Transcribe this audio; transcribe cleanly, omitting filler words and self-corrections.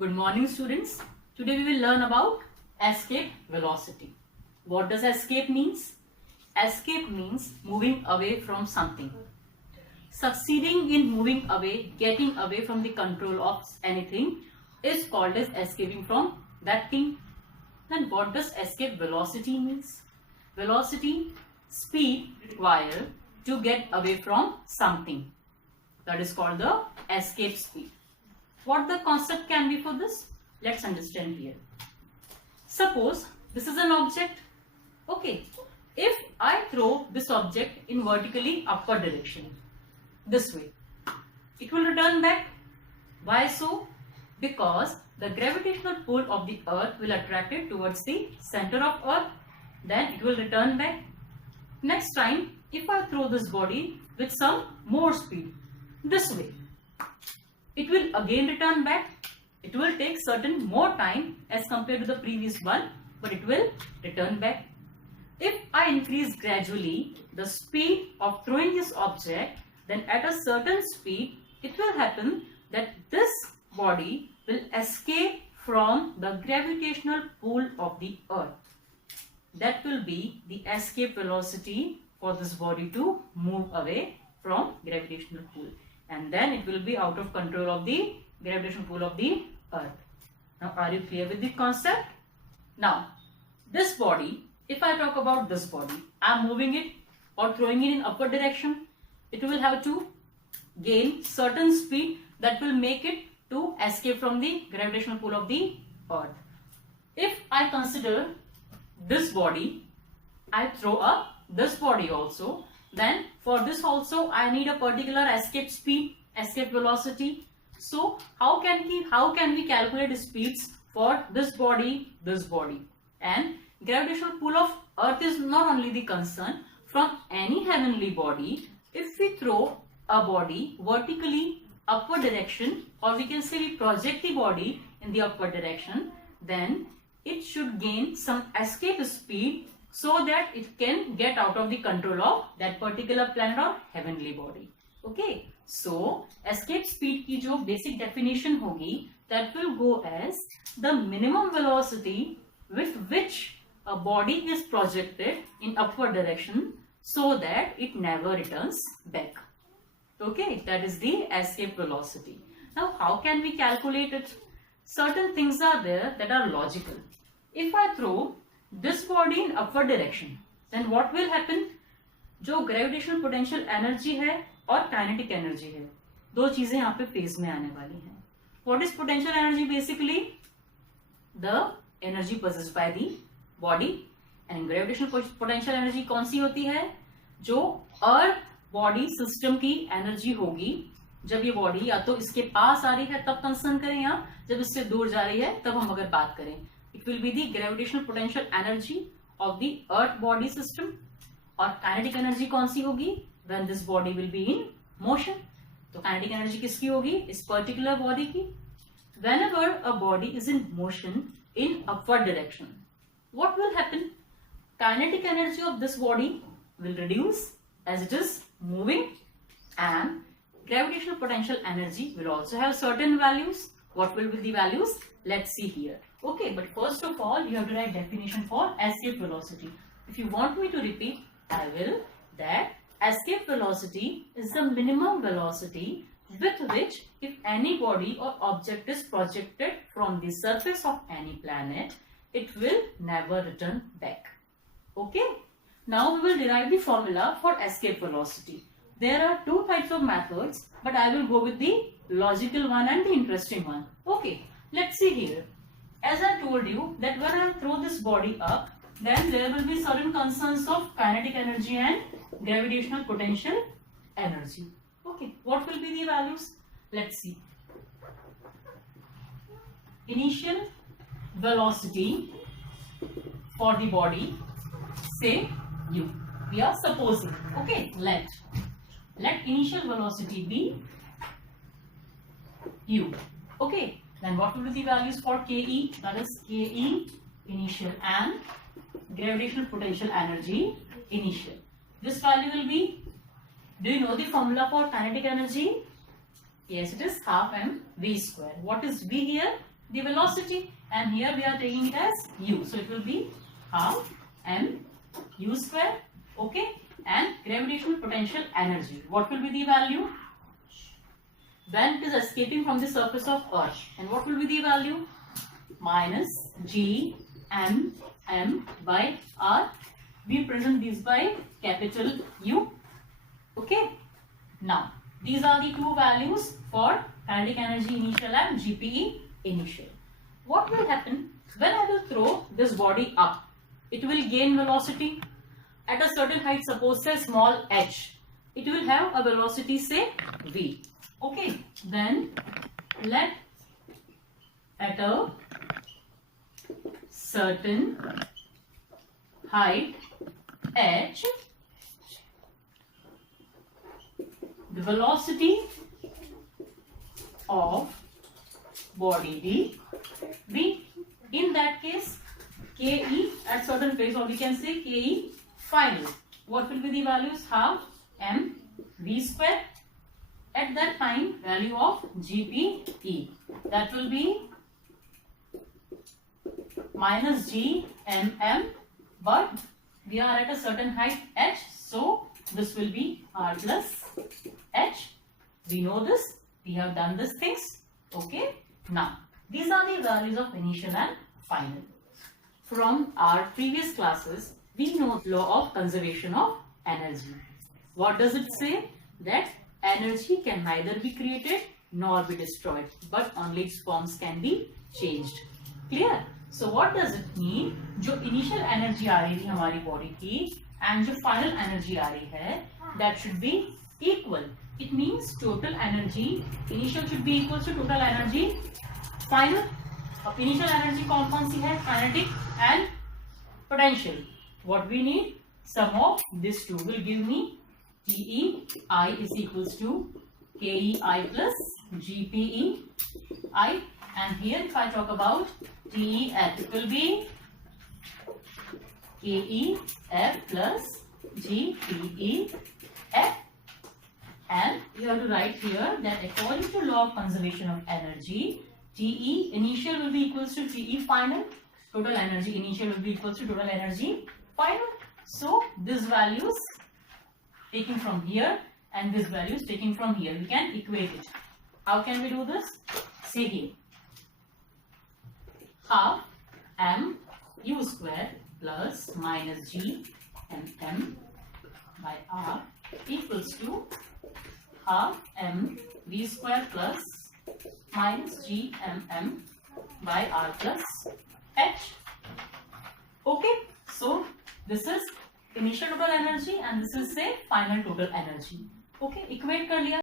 Good morning, students. Today we will learn about escape velocity. What does escape means? Escape means moving away from something. Succeeding in moving away, getting away from the control of anything is called as escaping from that thing. Then what does escape velocity means? Velocity, speed required to get away from something. That is called the escape speed. What the concept can be for this? Let's understand here. Suppose this is an object. Okay. If I throw this object in vertically upward direction, this way, it will return back. Why so? Because the gravitational pull of the earth will attract it towards the center of earth. Then it will return back. Next time, if I throw this body with some more speed, this way, it will again return back. It will take certain more time as compared to the previous one, but it will return back. If I increase gradually the speed of throwing this object, then at a certain speed, it will happen that this body will escape from the gravitational pull of the earth. That will be the escape velocity for this body to move away from gravitational pull. And then it will be out of control of the gravitational pull of the earth. Now, are you clear with the concept? Now, this body, if I talk about this body, I am moving it or throwing it in upward direction. It will have to gain certain speed that will make it to escape from the gravitational pull of the earth. If I consider this body, I throw up this body also, then for this also I need a particular escape speed, escape velocity. So how can we calculate speeds for this body, and gravitational pull of earth is not only the concern. From any heavenly body, if we throw a body vertically upward direction, or we can say we project the body in the upward direction, then it should gain some escape speed so that it can get out of the control of that particular planet or heavenly body. Okay, so escape speed की जो basic definition होगी, that will go as the minimum velocity with which a body is projected in upward direction so that it never returns back. Okay, that is the escape velocity. Now, how can we calculate it? Certain things are there that are logical. If I throw this body in upward direction, then what will happen? जो gravitational potential energy है और kinetic energy है, दो चीजें यहाँ पे phase में आने वाली हैं. What is potential energy? Basically, the energy possessed by the body, and gravitational potential energy कौन सी होती है? जो earth body system की energy होगी. जब ये body या तो इसके पास आ रही है तब कंसर्न करें, या जब इससे दूर जा रही है तब हम अगर बात करें, it will be the gravitational potential energy of the earth body system. और kinetic energy कौन सी होगी? When this body will be in motion. तो kinetic energy किसकी होगी? इस particular body की. Whenever a body is in motion in upward direction, what will happen? Kinetic energy of this body will reduce as it is moving, and gravitational potential energy will also have certain values. What will be the values? Let's see here. Okay, but first of all, you have to write definition for escape velocity. If you want me to repeat, I will. That escape velocity is the minimum velocity with which, if any body or object is projected from the surface of any planet, it will never return back. Okay. Now we will derive the formula for escape velocity. There are two types of methods, but I will go with the logical one and the interesting one. Okay. Let's see here. As I told you that when I throw this body up, then there will be certain concerns of kinetic energy and gravitational potential energy. Okay, what will be the values? Let's see. Initial velocity for the body, say u. We are supposing. Okay, let initial velocity be u. Okay. Then what will be the values for Ke? That is Ke initial and gravitational potential energy initial. This value will be, do you know the formula for kinetic energy? Yes, it is half mv square. What is v here? the velocity, and here we are taking it as u. So it will be half m u square. Okay, and gravitational potential energy. What will be the value when it is escaping from the surface of Earth? And what will be the value? Minus g m by r. We present this by capital U. Okay. Now, these are the two values for kinetic energy initial and GPE initial. What will happen when I will throw this body up? It will gain velocity at a certain height, suppose say small h. It will have a velocity say v. Okay. Then let at a certain height h, the velocity of body d v. In that case, ke at certain place, or we can say ke final. What will be the values? Half m v square. At that time, value of GPE, that will be minus g mm, but we are at a certain height h, so this will be r plus h. We know this, we have done these things. Okay. Now, these are the values of initial and final. From our previous classes, we know the law of conservation of energy. What does it say? That energy can neither be created nor be destroyed, but only its forms can be changed. Clear? So what does it mean? जो initial energy आ रही थी हमारी body की and जो final energy आ रही है, that should be equal. It means total energy initial should be equal to total energy final. अब initial energy कौन सी है? Kinetic and potential. What we need? Sum of these two will give me TEI is equals to KEI plus GPE I, and here if I talk about TEF, it will be KEF plus GPE F, and you have to write here that according to law of conservation of energy, TE initial will be equals to TE final, total energy initial will be equals to total energy final. So these values taking from here and this value is taken from here, we can equate it. How can we do this? Say here, half m u square plus minus g m by r equals to half m v square plus minus g m by r plus h. Okay, so this is initial total energy and this is say final total energy. Okay, equate कर लिया.